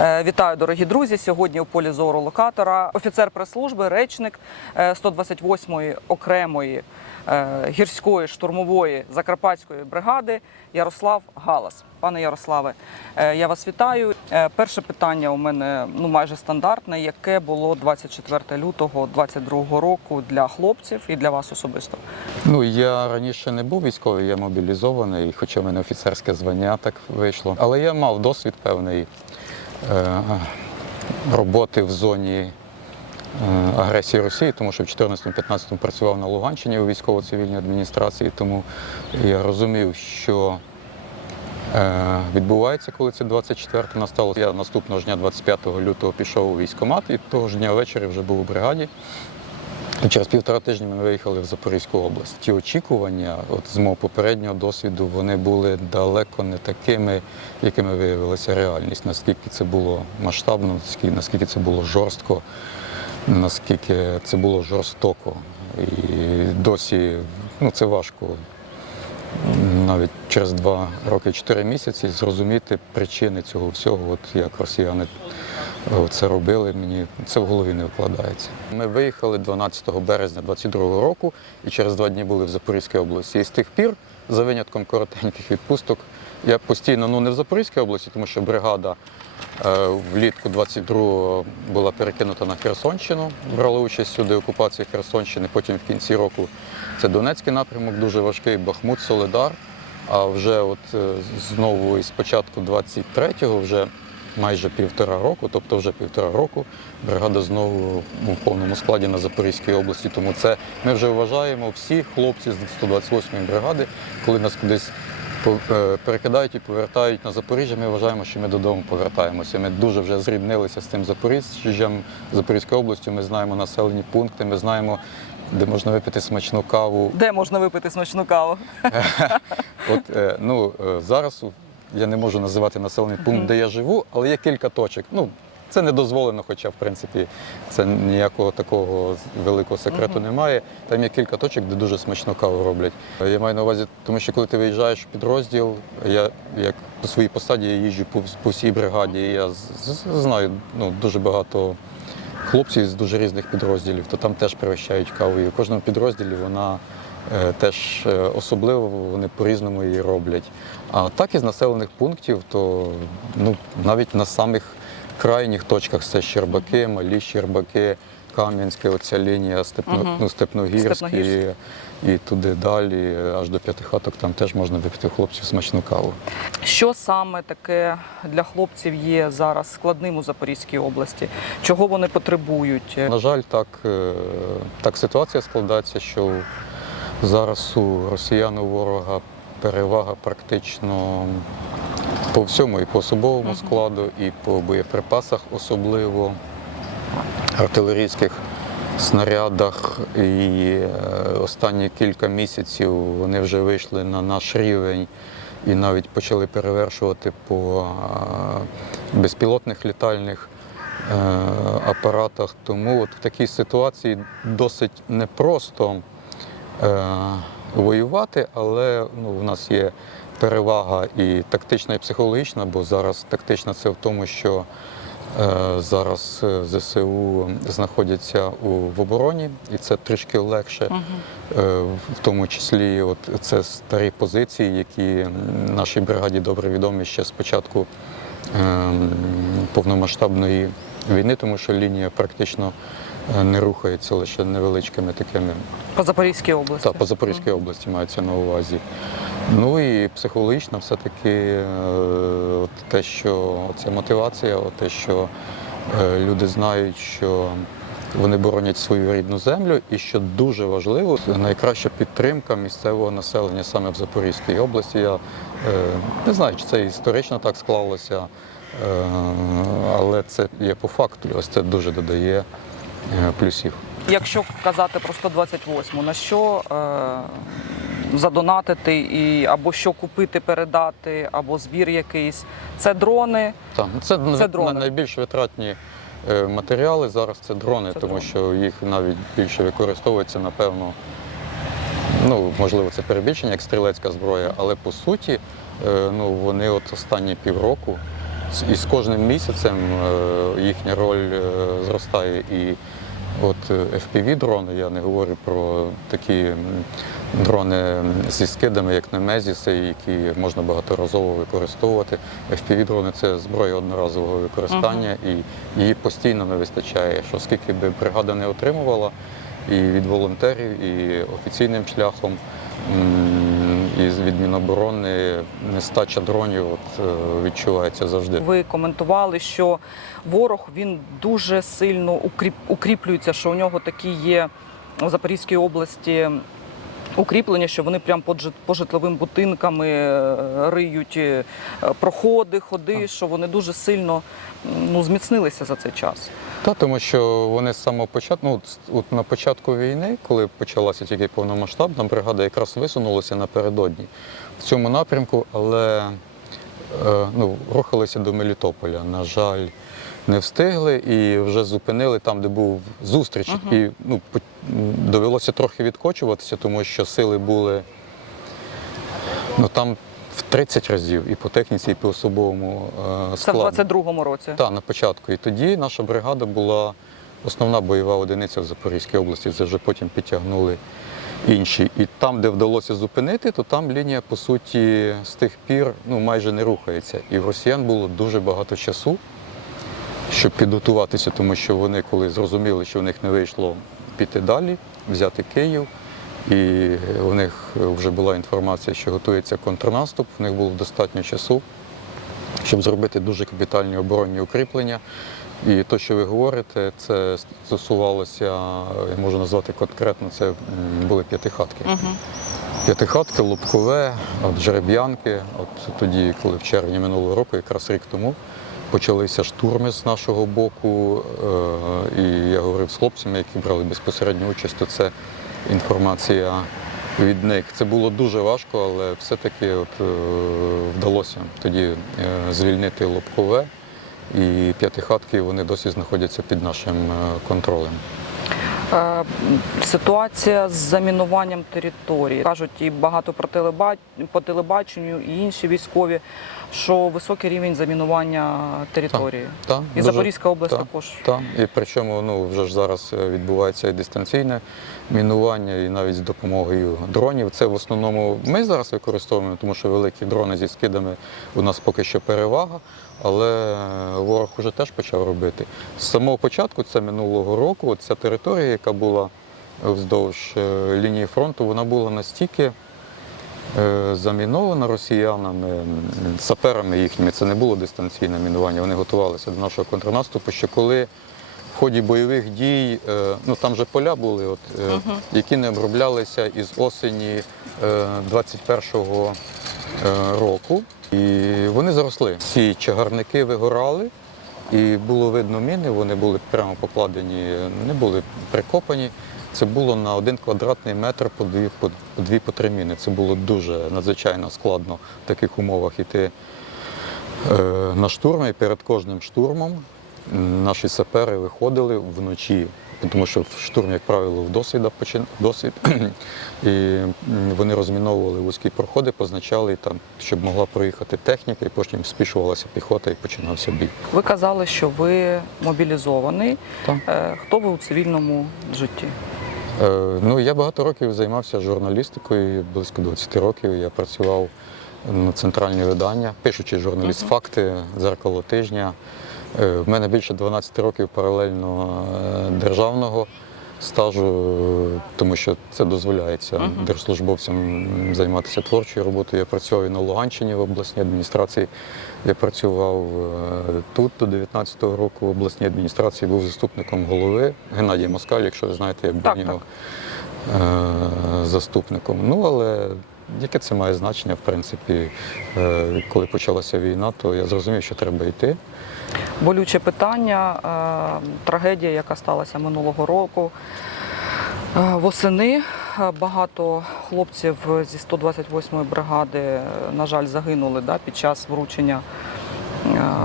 Е, Вітаю, дорогі друзі. Сьогодні у полі зору локатора офіцер прес-служби, речник е, 128-ї окремої е, гірської штурмової закарпатської бригади Ярослав Галас. Пане Ярославе, е, я вас вітаю. Е, Перше питання у мене ну майже стандартне. Яке було 24 лютого 22 року для хлопців і для вас особисто? Ну я раніше не був військовий, я мобілізований, хоча в мене офіцерське звання так вийшло. Але я мав досвід певний е, роботи в зоні е, агресії Росії, тому що в 2014-2015 працював на Луганщині у військово-цивільній адміністрації, тому я розумів, що е, відбувається, коли це 24 настало. Я наступного ж дня, 25 лютого, пішов у військкомат і того ж дня ввечері вже був у бригаді. І Через півтора тижня ми виїхали в Запорізьку область. Ті очікування, от з мого попереднього досвіду, вони були далеко не такими, якими виявилася реальність. Наскільки це було масштабно, наскільки, наскільки це було жорстко, наскільки це було жорстоко. І досі ну, це важко навіть через два роки, чотири місяці зрозуміти причини цього всього, от як росіяни це робили, мені це в голові не вкладається. Ми виїхали 12 березня 22 року і через два дні були в Запорізькій області. І з тих пір, за винятком коротеньких відпусток, я постійно ну не в Запорізькій області, тому що бригада е, влітку 22-го була перекинута на Херсонщину, брали участь сюди окупації Херсонщини. Потім в кінці року це Донецький напрямок, дуже важкий, Бахмут, Солидар. А вже от е, знову із початку 23-го вже майже півтора року, тобто вже півтора року, бригада знову у повному складі на Запорізькій області. Тому це ми вже вважаємо всі хлопці з 128-ї бригади, коли нас кудись е, перекидають і повертають на Запоріжжя, ми вважаємо, що ми додому повертаємося. Ми дуже вже зріднилися з тим Запоріжжям, Запорізькою областю. Ми знаємо населені пункти, ми знаємо, де можна випити смачну каву, Де можна випити смачну каву? От е, ну е, зараз я не можу називати населений пункт, де я живу, але є кілька точок. Ну це не дозволено, хоча в принципі це ніякого такого великого секрету немає. Там є кілька точок, де дуже смачну каву роблять. Я маю на увазі, тому що коли ти виїжджаєш в підрозділ, я як по своїй посаді я їжджу по, по всій бригаді. І я з- з- знаю ну, дуже багато хлопців з дуже різних підрозділів, то там теж пригощають каву. І в кожному підрозділі вона теж е, особливо, вони по-різному її роблять. А так із населених пунктів, то ну, навіть на самих крайніх точках це Щербаки, Малі Щербаки, Кам'янське, оця лінія Степно, Мгм. ну, Степногірськ і, і туди далі, аж до п'ятихаток, там теж можна випити хлопців смачну каву. Що саме таке для хлопців є зараз складним у Запорізькій області? Чого вони потребують? На жаль, так, е, так ситуація складається, що зараз у росіян у ворога перевага практично по всьому, і по особовому складу, і по боєприпасах, особливо артилерійських снарядах. І е, останні кілька місяців вони вже вийшли на наш рівень і навіть почали перевершувати по е, безпілотних літальних е, апаратах. Тому от в такій ситуації досить непросто воювати, але ну, у нас є перевага і тактична, і психологічна, бо зараз тактична це в тому, що е, зараз е, ЗСУ знаходяться у, в обороні, і це трішки легше. Е, в тому числі от це старі позиції, які нашій бригаді добре відомі ще з початку ем, повномасштабної війни, тому що лінія практично е, не рухається лише невеличкими такими По Запорізькій області? та по Запорізькій області мається на увазі. Ну і психологічно все-таки е, от те, що ця мотивація, от те, що е, люди знають, що вони боронять свою рідну землю, і що дуже важливо, найкраща підтримка місцевого населення саме в Запорізькій області. Я е, не знаю, чи це історично так склалося, е, але це є по факту. Ось це дуже додає е, плюсів. Якщо казати про 128, на що е, задонатити і або що купити, передати, або збір якийсь? Це дрони. Так, це, Це дрони. найбільш витратні е, матеріали зараз це дрони, Це тому дрони. що їх навіть більше використовується, напевно. Ну, можливо, це перебільшення як стрілецька зброя, але по суті, е, ну, вони от останні півроку і з кожним місяцем е, їхня роль е, зростає. І от FPV-дрони, я не говорю про такі дрони зі скидами, як Немезіси, які можна багаторазово використовувати. FPV-дрони це зброя одноразового використання, і її постійно не вистачає. Що скільки би бригада не отримувала, і від волонтерів, і офіційним шляхом. І від Міноборони нестача дронів от, е, відчувається завжди. Ви коментували, що ворог він дуже сильно укріп, укріплюється, що у нього такі є у Запорізькій області. Укріплення, що вони прямо по жит- по житловим будинкам е, риють е, проходи, ходи, що вони дуже сильно ну, зміцнилися за цей час. Та тому що вони з самого початку, ну от, на початку війни, коли почалася тільки повномасштабна бригада, якраз висунулася напередодні в цьому напрямку, але е, ну, рухалися до Мелітополя. На жаль, не встигли і вже зупинили там, де був зустріч. І ну, по- м, довелося трохи відкочуватися, тому що сили були ну, там в 30 разів і по техніці, і по особовому е, Це в складу. 22-му році. Так, на початку. І тоді наша бригада була основна бойова одиниця в Запорізькій області. Це вже потім підтягнули інші. І там, де вдалося зупинити, то там лінія, по суті, з тих пір ну, майже не рухається. І в росіян було дуже багато часу, щоб підготуватися, тому що вони, коли зрозуміли, що в них не вийшло піти далі, взяти Київ. І у них вже була інформація, що готується контрнаступ, в них було достатньо часу щоб зробити дуже капітальні оборонні укріплення. І те, що ви говорите, це стосувалося, я можу назвати конкретно, це були п'ятихатки. Угу. П'ятихатки, Лобкове, от жереб'янки. От тоді, коли в червні минулого року, якраз рік тому, почалися штурми з нашого боку. е, І я говорив з хлопцями, які брали безпосередню участь, то це інформація від них. Це було дуже важко, але все-таки е, вдалося тоді е, звільнити Лобкове. І п'ятихатки вони досі знаходяться під нашим контролем. Е, Ситуація з замінуванням території. Кажуть і багато про телеба... по телебаченню, і інші військові, що високий рівень замінування території. Та, І дуже- Запорізька область та, також. Так, і причому ну, вже ж зараз е, відбувається і дистанційне мінування, і навіть з допомогою дронів. Це в основному ми зараз використовуємо, тому що великі дрони зі скидами у нас поки що перевага, але ворог уже теж почав робити. З самого початку, це минулого року, ця територія, яка була вздовж е, лінії фронту, вона була настільки е, замінована росіянами, саперами їхніми. Це не було дистанційне мінування. Вони готувалися до нашого контрнаступу. Що коли в ході бойових дій, е, ну там же поля були, от, які не оброблялися із осені е, 21-го е, року. І вони заросли. Всі чагарники вигорали, і було видно міни, вони були прямо покладені, не були прикопані. Це було на один квадратний метр по дві, по, дві по три міни. Це було дуже надзвичайно складно в таких умовах іти е, на штурм. І перед кожним штурмом наші сапери виходили вночі, тому що в штурм, як правило, в досвіда почин... досвід. і вони розміновували вузькі проходи, позначали там, щоб могла проїхати техніка, і потім спішувалася піхота і починався бій. Ви казали, що ви мобілізований. Так. Е, Хто ви у цивільному житті? Е, Ну, я багато років займався журналістикою, близько 20 років. Я працював на центральні видання, пишучи журналіст факти, дзеркало тижня. Е, В мене більше 12 років паралельно е, державного стажу, тому що це дозволяється держслужбовцям займатися творчою роботою. Я працював і на Луганщині в обласній адміністрації. Я працював е, тут до 19-го року в обласній адміністрації, був заступником голови Геннадій Москаль, якщо ви знаєте, я був Так, е, заступником. Ну, але яке це має значення, в принципі, коли почалася війна, то я зрозумів, що треба йти. Болюче питання, е, трагедія, яка сталася минулого року. Е, Восени е, багато хлопців зі 128-ї бригади, на жаль, загинули да, під час вручення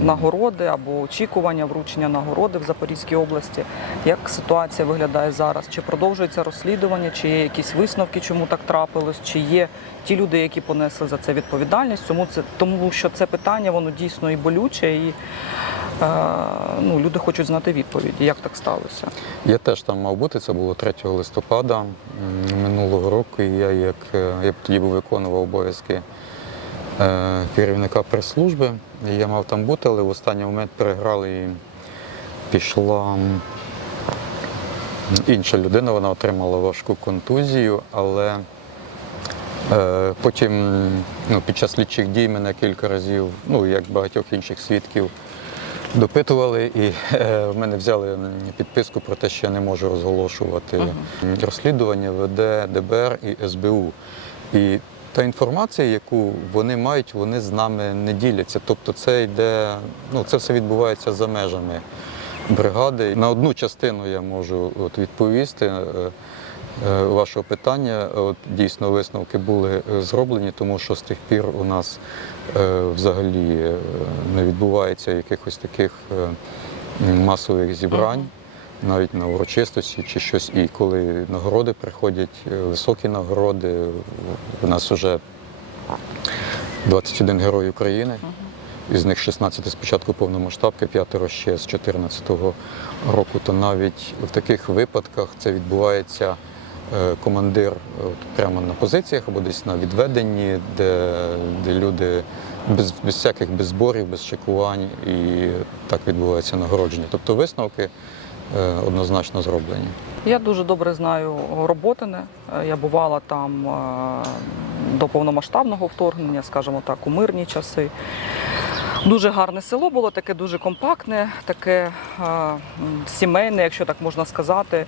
нагороди або очікування вручення нагороди в Запорізькій області. Як ситуація виглядає зараз? Чи продовжується розслідування, чи є якісь висновки, чому так трапилось, чи є ті люди, які понесли за це відповідальність? Тому це тому, що це питання воно дійсно і болюче, і ну, люди хочуть знати відповіді, як так сталося. Я теж там мав бути, це було 3 листопада минулого року. І я як е, я тоді був виконував обов'язки е, керівника прес-служби. Я мав там бути, але в останній момент переграли і пішла інша людина, вона отримала важку контузію, але е, потім ну, під час слідчих дій мене кілька разів, ну як багатьох інших свідків, допитували, і е, в мене взяли підписку про те, що я не можу розголошувати розслідування, веде ДБР і СБУ. І та інформація, яку вони мають, вони з нами не діляться. Тобто це йде, ну це все відбувається за межами бригади. На одну частину я можу от, відповісти. Е, Вашого питання, от дійсно висновки були е, зроблені, тому що з тих пір у нас е, взагалі не відбувається якихось таких масових зібрань, навіть на урочистості чи щось. І коли нагороди приходять, високі нагороди, у нас вже 21 герой України. Із них 16 з початку повномасштабки, п'ятеро ще з 14-го року. То навіть в таких випадках це відбувається командир е, от прямо на позиціях або десь на відведенні, де, де люди без, без всяких без зборів, без чекувань, і так відбувається нагородження. Тобто висновки е, однозначно зроблені. Я дуже добре знаю Роботине. Е, Я бувала там е, до повномасштабного вторгнення, скажімо так, у мирні часи. Дуже гарне село було, таке дуже компактне, таке е, сімейне, якщо так можна сказати.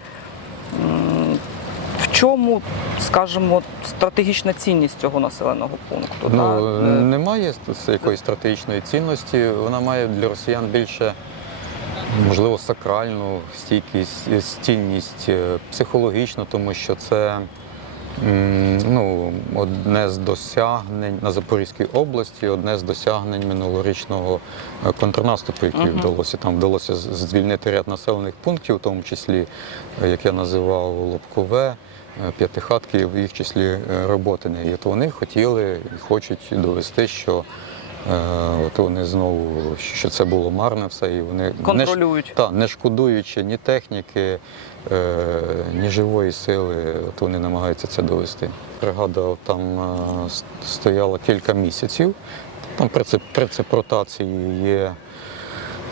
Чому, скажімо, стратегічна цінність цього населеного пункту? Ну, да? Е, немає якоїсь стратегічної цінності. Вона має для росіян більше, можливо, сакральну стійкість, е, стільність е, психологічну, тому що це ну, одне з досягнень на Запорізькій області, одне з досягнень минулорічного контрнаступу, який Мгм. вдалося. Там вдалося звільнити ряд населених пунктів, в тому числі, як я називав, Лобкове. Е, П'ятихатки, в їх числі е, Роботине. І от вони хотіли і хочуть довести, що е, от вони знову що це було марне все, і вони не, та, не шкодуючи ні техніки, е, ні живої сили, от вони намагаються це довести. Бригада там стояла кілька місяців. Там принцип, принцип ротації є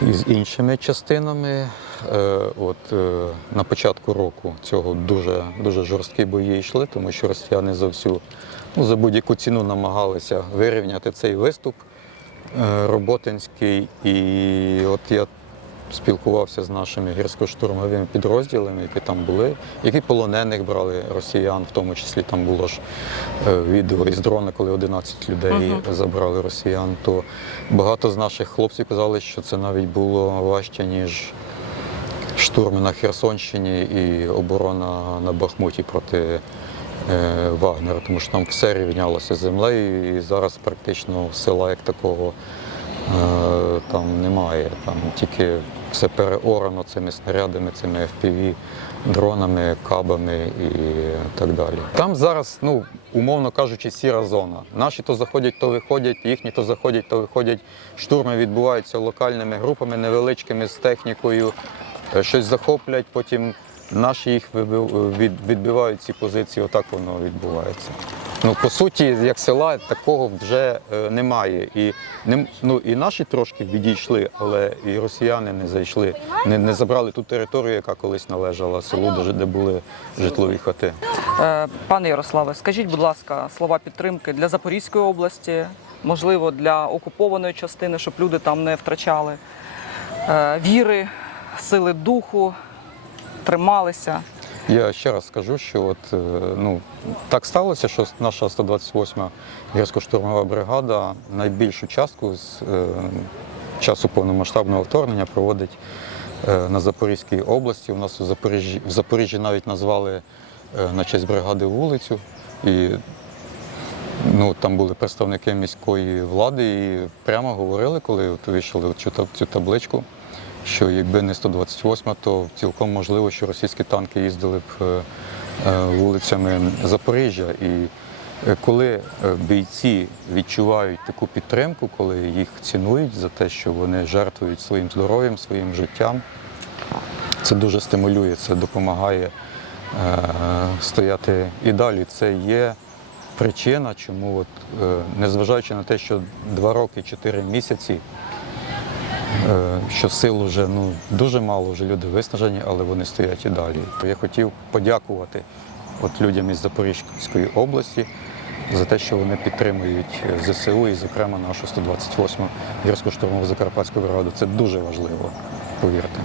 і з іншими частинами. Е, От е, на початку року цього дуже дуже жорсткі бої йшли, тому що росіяни за всю ну за будь-яку ціну намагалися вирівняти цей виступ е, роботинський. І от я спілкувався з нашими гірсько-штурмовими підрозділами, які там були, які полонених брали росіян, в тому числі там було ж відео із дрона, коли 11 людей Мгм. забрали росіян. То багато з наших хлопців казали, що це навіть було важче, ніж штурми на Херсонщині і оборона на Бахмуті проти е, Вагнера, тому що там все рівнялося землею, і зараз практично села як такого е, там немає. Там тільки все переорано цими снарядами, цими FPV, дронами, кабами і так далі. Там зараз, ну, умовно кажучи, сіра зона. Наші то заходять, то виходять, їхні то заходять, то виходять. Штурми відбуваються локальними групами невеличкими з технікою, щось захоплять, потім наші їх вибив- відбивають ці позиції, отак воно відбувається. Ну, по суті, як села, такого вже е, немає. І, ну, і наші трошки відійшли, але і росіяни не зайшли, не, не забрали ту територію, яка колись належала селу, де, були житлові хати. Е, Пане Ярославе, скажіть, будь ласка, слова підтримки для Запорізької області, можливо, для окупованої частини, щоб люди там не втрачали е, віри, сили духу, трималися. Я ще раз скажу, що от, е, ну, так сталося, що наша 128-ма гірсько-штурмова бригада найбільшу частку з е, часу повномасштабного вторгнення проводить е, на Запорізькій області. У нас у Запоріжжі, в Запоріжжі навіть назвали е, на честь бригади вулицю. І Ну, там були представники міської влади і прямо говорили, коли от вийшли цю, цю табличку, що якби не 128, то цілком можливо, що російські танки їздили б е, е, вулицями Запоріжжя. І е, коли бійці відчувають таку підтримку, коли їх цінують за те, що вони жертвують своїм здоров'ям, своїм життям, це дуже стимулює, це допомагає стояти і далі. Це є причина, чому, от, незважаючи на те, що два роки, чотири місяці, що сил вже ну, дуже мало, вже люди виснажені, але вони стоять і далі. Я хотів подякувати от, людям із Запорізької області за те, що вони підтримують ЗСУ і, зокрема, нашу 128-му гірсько-штурмову Закарпатську бригаду. Це дуже важливо, повірте.